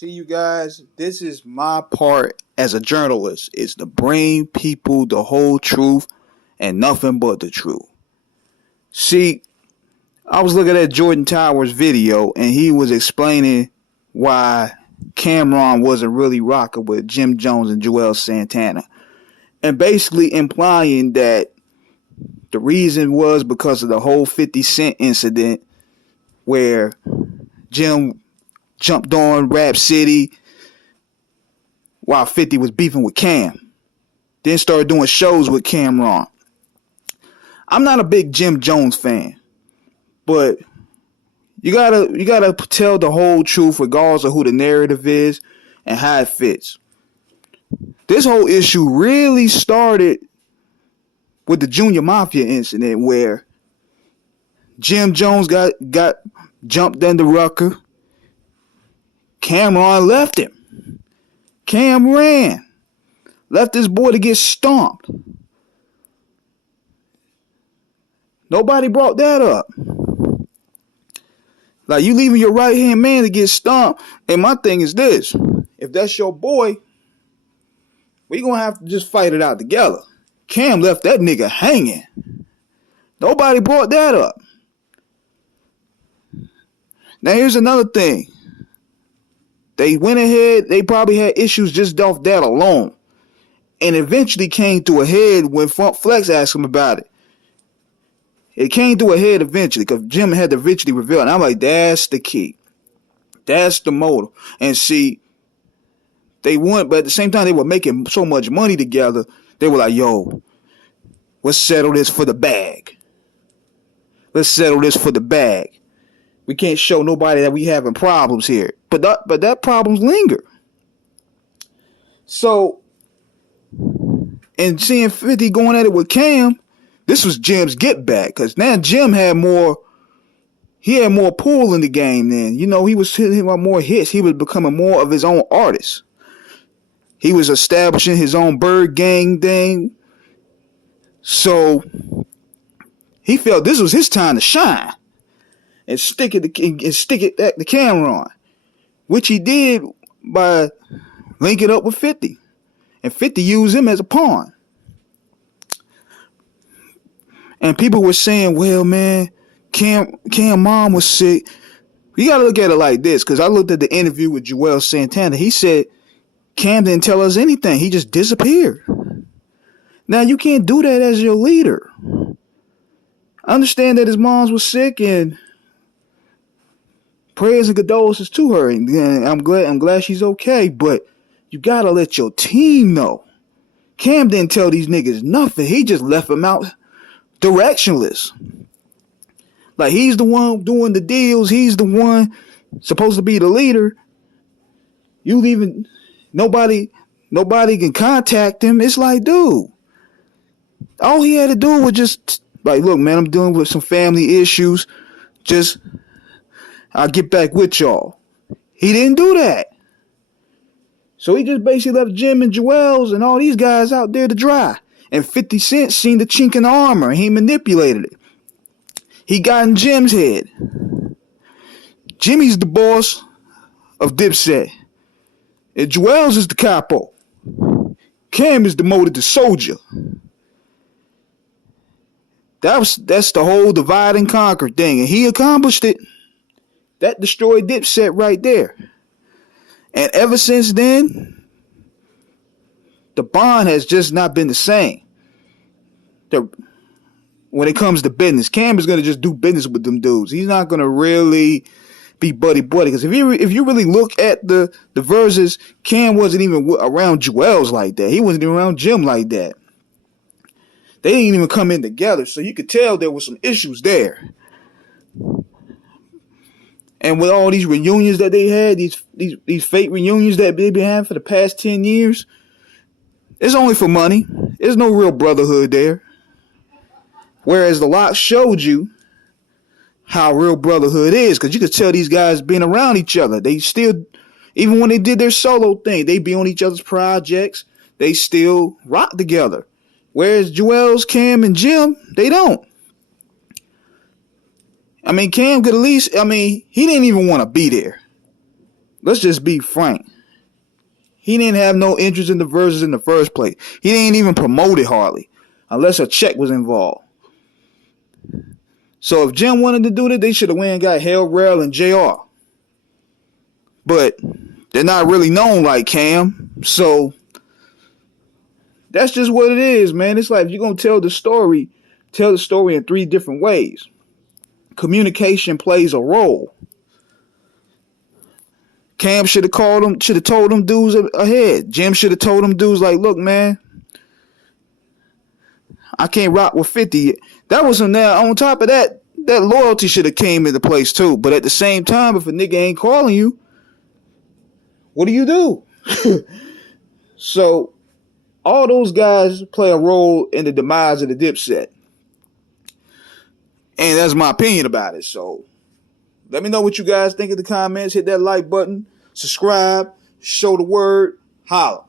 See, you guys, this is my part as a journalist, is to bring people the whole truth and nothing but the truth. See, I was looking at Jordan Towers' video and he was explaining why Camron wasn't really rocking with Jim Jones and Joel Santana. And basically implying that the reason was because of the whole 50 Cent incident where Jim jumped on Rap City while 50 was beefing with Cam. Then started doing shows with Camron. I'm not a big Jim Jones fan, but you gotta tell the whole truth regardless of who the narrative is and how it fits. This whole issue really started with the Junior Mafia incident where Jim Jones got jumped under Rucker. Camron left him. Cam ran. Left his boy to get stomped. Nobody brought that up. Like, you leaving your right hand man to get stomped. And my thing is this. If that's your boy, we gonna have to just fight it out together. Cam left that nigga hanging. Nobody brought that up. Now here's another thing. They went ahead, they probably had issues just off that alone. And eventually came to a head when Flex asked him about it. It came to a head eventually because Jim had to eventually reveal it. And I'm like, that's the key. That's the motive. And see, they went, but at the same time, they were making so much money together. They were like, yo, let's settle this for the bag. Let's settle this for the bag. We can't show nobody that we having problems here. But that problems linger. So, and seeing 50 going at it with Cam, this was Jim's get back. Because now Jim had more pull in the game then. You know, he was hitting more hits. He was becoming more of his own artist. He was establishing his own Bird Gang thing. So, he felt this was his time to shine. And stick it at the Camron, which he did by linking up with 50, and 50 used him as a pawn. And people were saying, "Well, man, Cam mom was sick." You gotta look at it like this, because I looked at the interview with Joel Santana. He said Cam didn't tell us anything; he just disappeared. Now you can't do that as your leader. I understand that his mom was sick and prayers and condolences to her, and I'm glad she's okay. But you gotta let your team know. Cam didn't tell these niggas nothing. He just left them out directionless. Like, he's the one doing the deals. He's the one supposed to be the leader. You leaving, nobody can contact him. It's like, dude, all he had to do was just like, look, man, I'm dealing with some family issues. Just, I'll get back with y'all. He didn't do that. So he just basically left Jim and Joel's and all these guys out there to dry. And 50 Cent seen the chink in the armor and he manipulated it. He got in Jim's head. Jimmy's the boss of Dipset. And Joel's is the capo. Cam is demoted to soldier. That's the whole divide and conquer thing. And he accomplished it. That destroyed Dipset right there. And ever since then, the bond has just not been the same. When it comes to business, Cam is going to just do business with them dudes. He's not going to really be buddy-buddy. Because if you really look at the VERZUZ, Cam wasn't even around Joel's like that. He wasn't even around Jim like that. They didn't even come in together. So you could tell there were some issues there. And with all these reunions that they had, these fake reunions that they've been having for the past 10 years, it's only for money. There's no real brotherhood there. Whereas The Lock showed you how real brotherhood is, because you could tell these guys being around each other. They still, even when they did their solo thing, they be on each other's projects. They still rock together. Whereas Joel's, Cam, and Jim, they don't. I mean, Cam could at least, he didn't even want to be there. Let's just be frank. He didn't have no interest in the VERZUZ in the first place. He didn't even promote it hardly, unless a check was involved. So if Jim wanted to do that, they should have went and got Hell Rell and JR. But they're not really known like Cam. So that's just what it is, man. It's like if you're going to tell the story in 3 different ways. Communication plays a role. Cam should have told them dudes ahead. Jim should have told them dudes like, look, man, I can't rock with 50. That was on top of that loyalty should have came into place too. But at the same time, if a nigga ain't calling you, what do you do? So all those guys play a role in the demise of the Dipset. And that's my opinion about it. So let me know what you guys think in the comments. Hit that like button, subscribe, show the word, holla.